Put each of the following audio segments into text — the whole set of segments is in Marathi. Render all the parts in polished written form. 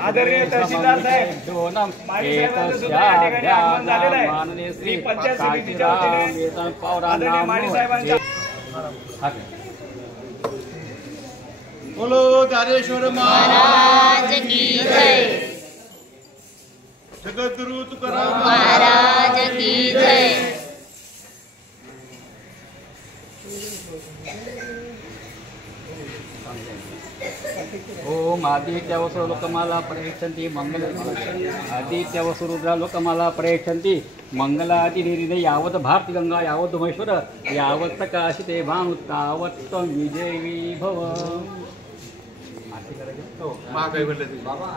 आदरणीय तहसीलदार साहेब माळी साहेबांचं सुद्धा या ठिकाणी आगमन झालेलं आहे। श्री पंचायत समितीच्या वतीने आदरणीय माळी साहेबांचा बोलो दारेश्वर महाराज की जय, जगद्गुरु तुकाराम महाराज की जय। ओम आदित्य लोकमाला प्रयच्छन्ति मंगल आदित्य रुद्र लोकमाला प्रयच्छन्ति मंगलादिनिरिदे यावत् भारती गंगा यावत् महेश्वर यावत् काशिते भानु तावत् विजयी भव। महाकाय बोलले बाबा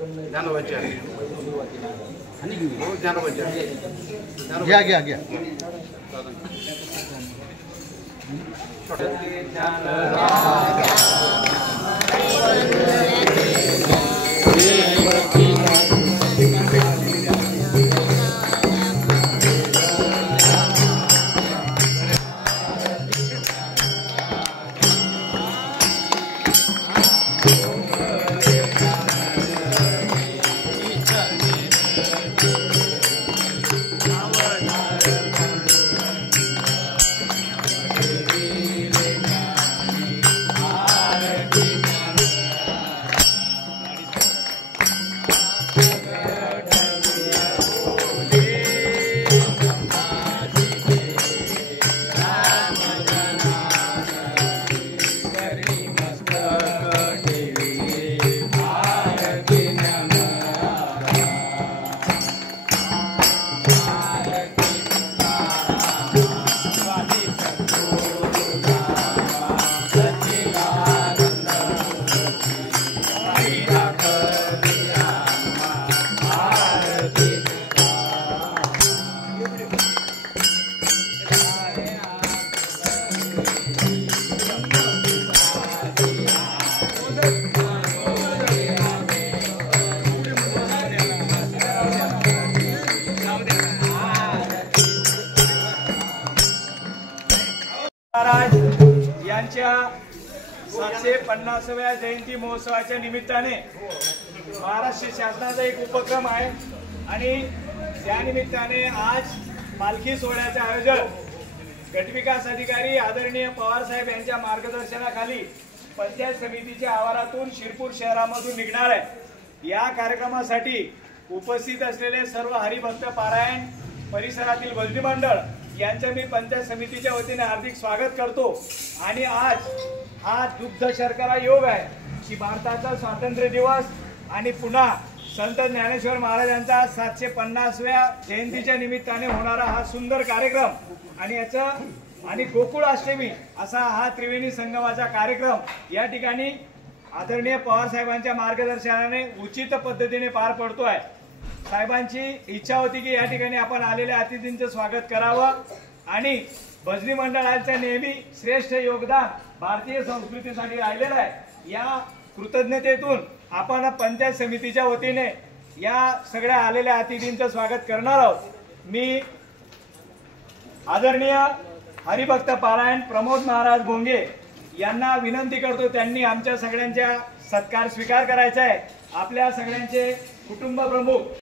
ज्ञानोबा आणि हो ज्ञानोबा घ्या घ्या घ्या महाराज यांच्या 750व्या जयंती महोत्सवाच्या निमित्ताने महाराष्ट्र शासनाचा एक उपक्रम आहे आणि त्या निमित्ताने आज पालखी सोहळ्याचे आयोजन गटविकास अधिकारी आदरणीय पवार साहेब यांच्या मार्गदर्शनाखाली पंचायत समितीच्या आवारातून शिरपूर शहरामधून निघणार आहे। या कार्यक्रमासाठी उपस्थित असलेले सर्व हरिभक्त पारायण परिसरातील भजनी मंडळ यांचे मी पंचायत समितीच्या वतीने हार्दिक स्वागत करतो। आणि आज हा दुग्ध शर्करा योग आहे की भारताचा स्वातंत्र्य दिवस आणि पुन्हा संत ज्ञानेश्वर महाराजांचा 750व्या जयंतीच्या निमित्ताने होणारा हा सुंदर कार्यक्रम आणि याचं आणि गोकुळ अष्टमी असा हा त्रिवेणी संगमाचा कार्यक्रम या ठिकाणी आदरणीय पवार साहेबांच्या मार्गदर्शनाने उचित पद्धतीने पार पडतोय। साहेबांची इच्छा होती की या ठिकाणी आपण आलेल्या अतिथींचं स्वागत करावं आणि भजनी मंडळाचं नेहमी श्रेष्ठ योगदान भारतीय संस्कृतीसाठी राहिलेलं आहे। या कृतज्ञतेतून आपण पंचायत समितीच्या वतीने या सगळ्या आलेल्या अतिथींचं स्वागत करणार आहोत। मी आदरणीय हरिभक्त पारायण प्रमोद महाराज भोंगे यांना विनंती करतो, त्यांनी आमच्या सगळ्यांच्या सत्कार स्वीकार करायचा आहे. आपल्या सगळ्यांचे कुटुंब प्रमुख